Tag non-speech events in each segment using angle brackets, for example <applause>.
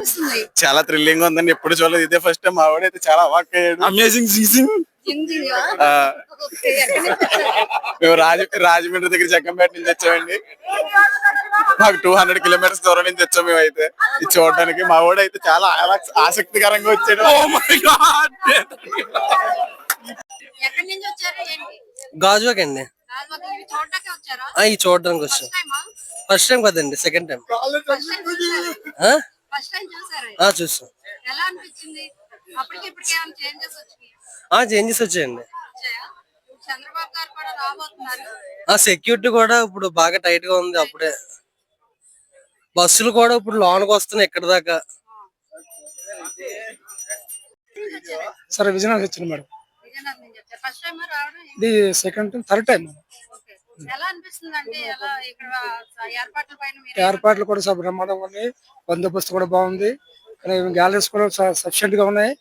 అనిపిస్తుంది. చాలా థ్రిల్లింగ్ ఉందండి. ఎప్పుడు చూడలేదు. ఇదే ఫస్ట్ టైం మా వాడైతే చాలా అవాక్ అయ్యాడు. అమేజింగ్ వచ్చారు? మేము రాజ రాజమండ్రి దగ్గర జగ్గంపేట నుంచి వచ్చామండి. మాకు టూ హండ్రెడ్ కిలోమీటర్స్ దూరం నుంచి వచ్చాం మేము అయితే ఇది చూడడానికి మా వాడు అయితే చాలా ఆసక్- ఆసక్తికరంగా వచ్చాడు. ఓ మై గాడ్ ఎక్కడి నుంచి వచ్చారు? ఏంటి? గాజువాక్ అండి. ఈ చూడడానికి వచ్చాం ఫస్ట్ టైం కదండి. సెకండ్ టైం ఫస్ట్ టైం చూసారు. ఆ? ఫస్ట్ టైం చూసారు ఆ, చూసాం. ఎలా అనిపించింది? అప్పటికి ఇప్పటికి ఏమైనా చేంజెస్ వచ్చాయండి. సెక్యూరిటీ కూడా ఇప్పుడు బాగా టైట్గా ఉంది అప్పుడే. బస్సులు కూడా ఇప్పుడు లోనికి వస్తున్నాయి ఎక్కడి దాకా. సరే విజయనగరం వచ్చింది మేడం? ఇది సెకండ్ టైం థర్డ్ టైం ఏర్పాట్ల కూడా బ్రహ్మాండంగా ఉన్నాయి. బందోబస్తు కూడా బాగుంది. గ్యాలరీస్ కూడా సఫిషియెంట్గా ఉన్నాయి.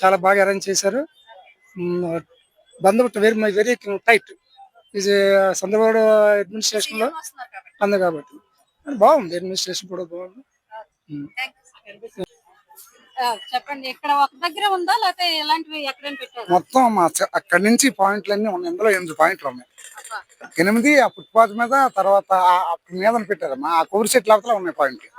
చాలా బాగా అరేంజ్ చేశారు. బందోబస్తు వెరీ వెరీ టైట్ ఇది చంద్రబాబు అడ్మినిస్ట్రేషన్లో వస్తున్నారు కాబట్టి. బాగుంది. అడ్మినిస్ట్రేషన్ కూడా బాగుంది. చెప్పండి ఇక్కడ ఒక దగ్గర ఉందా? లేకపోతే ఎలాంటివి ఎక్కడైనా పెట్టారు? మొత్తం మా చ- అక్కడి నుంచి పాయింట్లు అన్ని ఉన్నాయి. ఇందులో ఎనిమిది పాయింట్లు ఉన్నాయి. ఎనిమిది ఆ ఫుట్పాత్ మీద తర్వాత ఆ- ఆ మీద పెట్టారమ్మా ఆ కోరి చెట్ల అవతల ఉన్నాయి పాయింట్లు.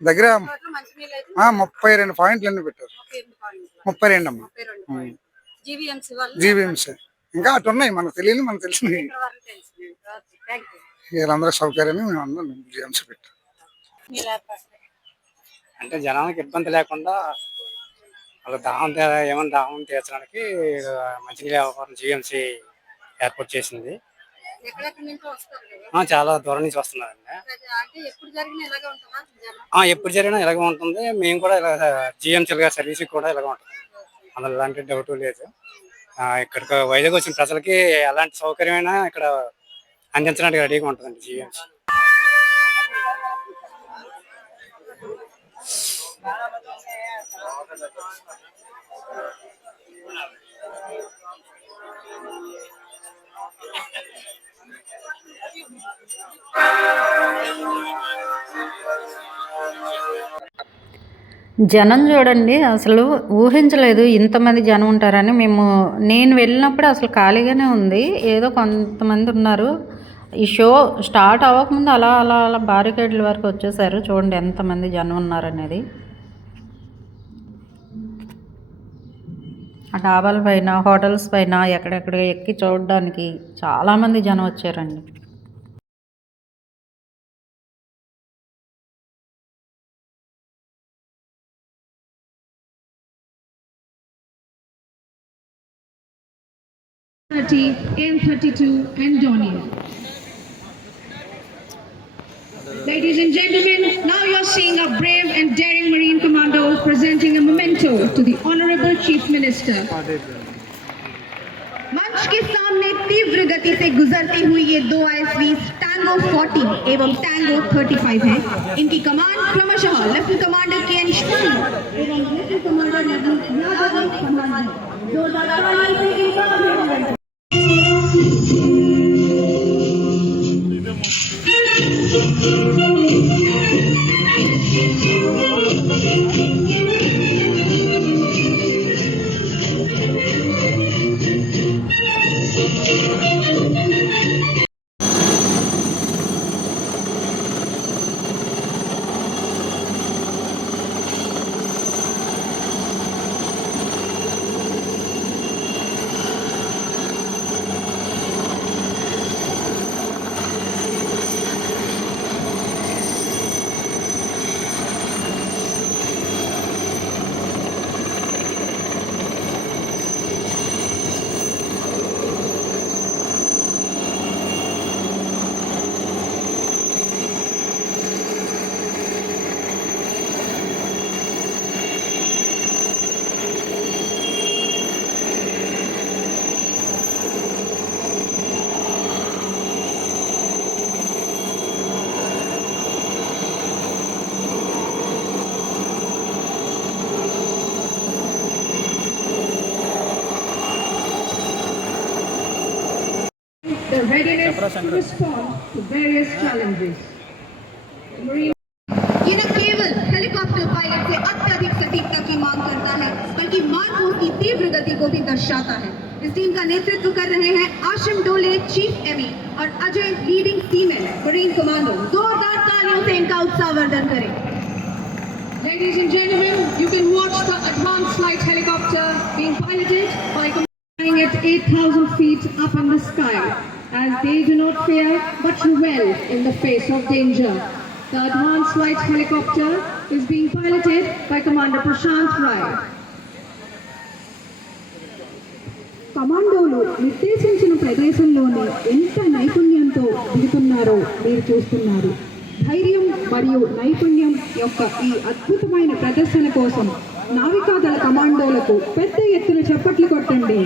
దగ్గర మంచినీళ్ళు అయితే ఆ, ముప్పై రెండు పాయింట్లు అన్ని పెట్టారు. ముప్పై ఎనిమిది పాయింట్లు. ముప్పై రెండు అమ్మా. ముప్పై రెండు పాయింట్లు. జీవీఎంసీ వాళ్ళు జీవీఎంసీ. ఇంకా అటు ఉన్నాయి మనకు తెలియని మనకు తెలిసినవి. ఇక్కడ వరకు తెలిసింది. Okay, thank you. వీళ్ళందరూ సౌకర్యాన్ని మేము అందరం జీవీఎంసీ పెట్టాం. మీరు ఏర్పాటు అంటే జనానికి ఇబ్బంది లేకుండా వాళ్ళు దాహం ఏమైనా దాహం తీర్చడానికి మంచినీళ్ళ వ్యాపారం జిఎంసి ఏర్పాటు చేసింది. చాలా దూరం నుంచి వస్తున్నారండి. ఎప్పుడు జరిగినా ఇలాగే ఉంటుందా మేము కూడా ఇలా జిఎంసీలుగా సర్వీస్ కూడా ఇలాగే ఉంటుంది అందులో ఎలాంటి డౌట్ లేదు. ఇక్కడికి వైజాగ్ వచ్చిన ప్రజలకి ఎలాంటి సౌకర్యమైనా ఇక్కడ అందించడానికి రెడీగా ఉంటుందండి జిఎంసీ జనం చూడండి అసలు ఊహించలేదు ఇంతమంది జనం ఉంటారని. మేము నేను వెళ్ళినప్పుడు అసలు ఖాళీగానే ఉంది. ఏదో కొంతమంది ఉన్నారు. ఈ షో స్టార్ట్ అవ్వకముందు అలా అలా అలా బారికేడ్ల వరకు వచ్చేసారు. చూడండి ఎంతమంది జనం ఉన్నారనేది. ఆ డాబాల పైన హోటల్స్ పైన ఎక్కడెక్కడ ఎక్కి చూడడానికి చాలామంది జనం వచ్చారండి. Thirty, M thirty-two, and Donier. Ladies and gentlemen, now you're seeing a brave and daring Marine Commando presenting a memento to the Honorable Chief Minister. मंच के सामने तीव्र गति से गुजरती हुई ये दो आईएसवी टैंगो 40 एवं टैंगो 35 है इनकी कमांड क्रमशः लेफ्टिनेंट कमांडर के एन एवं लेफ्टिनेंट कमांडर नवनीत यादव ने संभाला है Amen. ये न केवल हेलीकॉप्टर पायलट से अत्यधिक सटीकता की मांग करता है बल्कि मानवों की तीव्र गति को भी दर्शाता है। इस टीम का नेतृत्व कर रहे हैं आशिम डोले चीफ एमी और Ajay leading seaman marine commando जोरदार तालियों से इनका उत्साहवर्धन करें। Ladies and gentlemen, you can watch the advanced light helicopter being piloted by it 8,000 feet up in the sky. As they do not fear but rebel in the face of danger. The advanced flight helicopter is being piloted by Commander Prashant Rai. కమాండోలు నిర్దేశించిన ప్రదేశంలోనే ఎంత నైపుణ్యంతో దిగుతున్నారో మీరు చూస్తున్నారు ధైర్యం మరియు నైపుణ్యం యొక్క ఈ అద్భుతమైన ప్రదర్శన కోసం నావికాదళ కమాండోలకు పెద్ద ఎత్తున చప్పట్లు కొట్టండి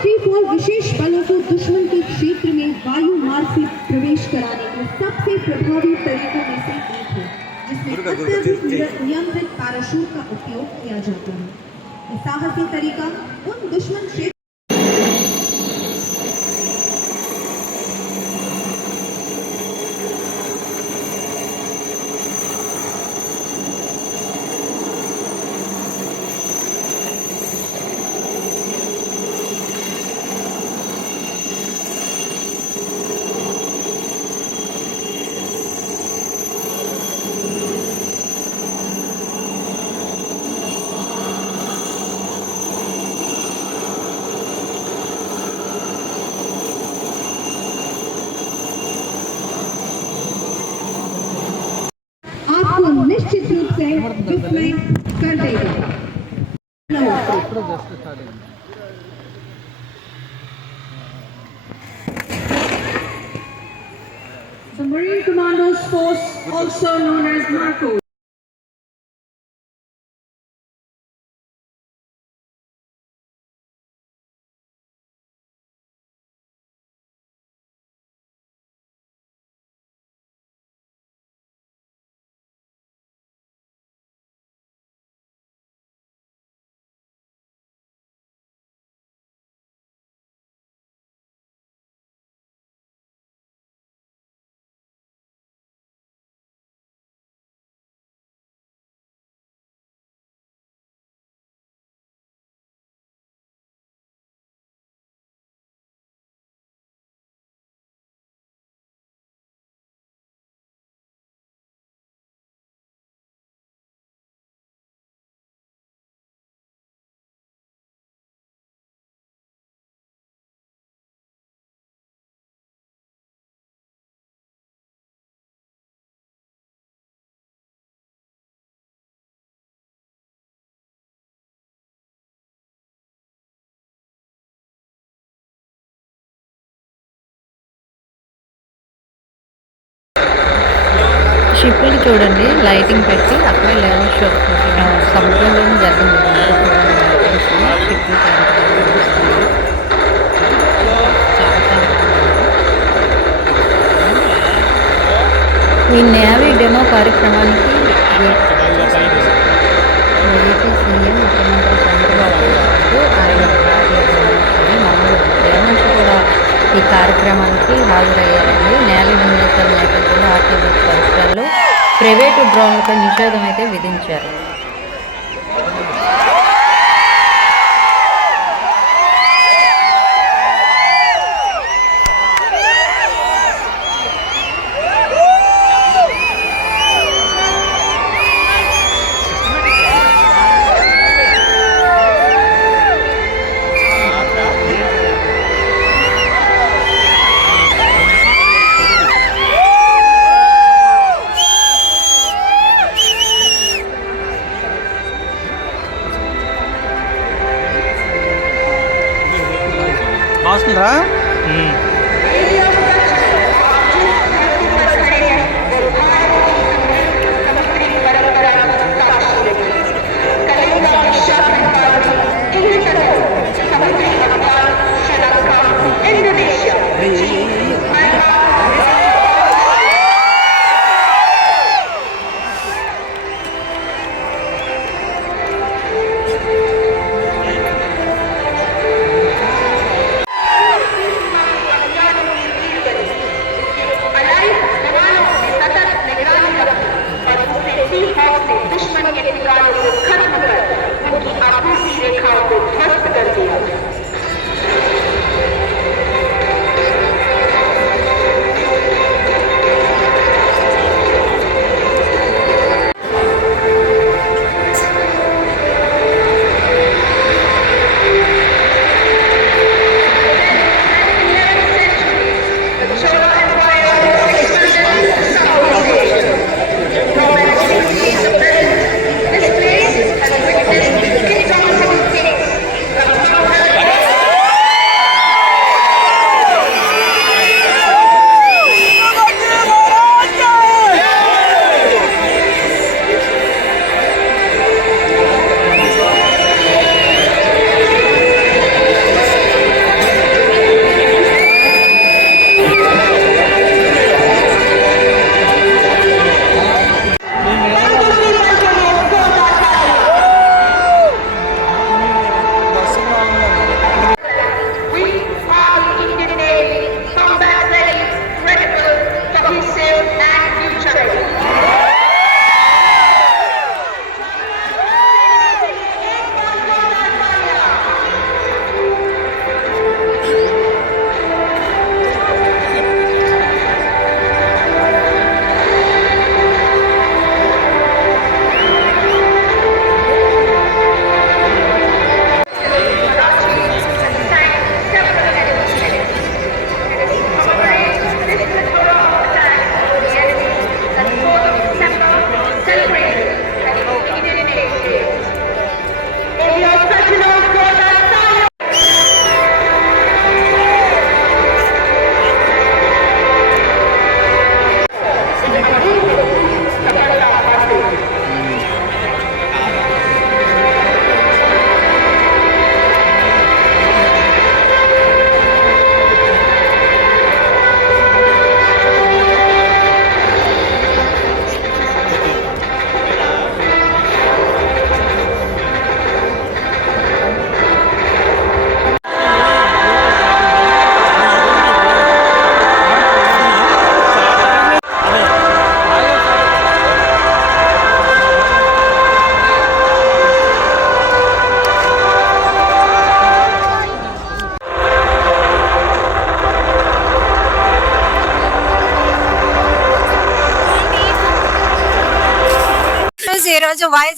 थ्री फोर विशेष बलों को दुश्मन के क्षेत्र में वायु मार्ग से प्रवेश कराने के सबसे प्रभावी तरीकों में से एक है जिसमें अत्यधिक नियंत्रित पैराशूट का उपयोग किया जाता है। साहसी तरीका उन दुश्मन क्षेत्र Thank you. షిప్లు చూడండి లైటింగ్ పెట్టి అక్కడే లెవెల్ షో ఆ, సముద్రంలోనే జరిగింది. <laughs> ఈ నేవీ డెమో కార్యక్రమానికి ఈ కార్యక్రమానికి హాజరయ్యారండి. నేల విన్యాసాల నేపథ్యంలో ఆర్టీబీ పరిసరాల్లో ప్రైవేటు డ్రోన్లపై నిషేధం అయితే విధించారు.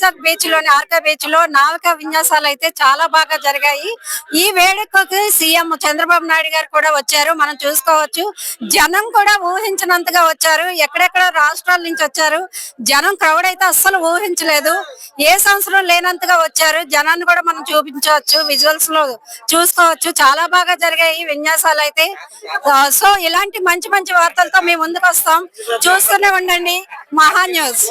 వైజాగ్ బీచ్లోని ఆర్కా బీచ్లో నావిక విన్యాసాలు అయితే చాలా బాగా జరిగాయి. ఈ వేడుకకి సీఎం చంద్రబాబు నాయుడు గారు కూడా వచ్చారు. మనం చూసుకోవచ్చు. జనం కూడా ఊహించినంతగా వచ్చారు. ఎక్కడెక్కడ రాష్ట్రాల నుంచి వచ్చారు. జనం క్రౌడ్ అయితే అస్సలు ఊహించలేదు. ఏ సంవత్సరం లేనంతగా వచ్చారు. జనాన్ని కూడా మనం చూపించవచ్చు. విజువల్స్లో చూసుకోవచ్చు. చాలా బాగా జరిగాయి విన్యాసాలు అయితే. సో ఇలాంటి మంచి మంచి వార్తలతో మేము ముందుకు వస్తాం. చూస్తూనే ఉండండి. మహా న్యూస్.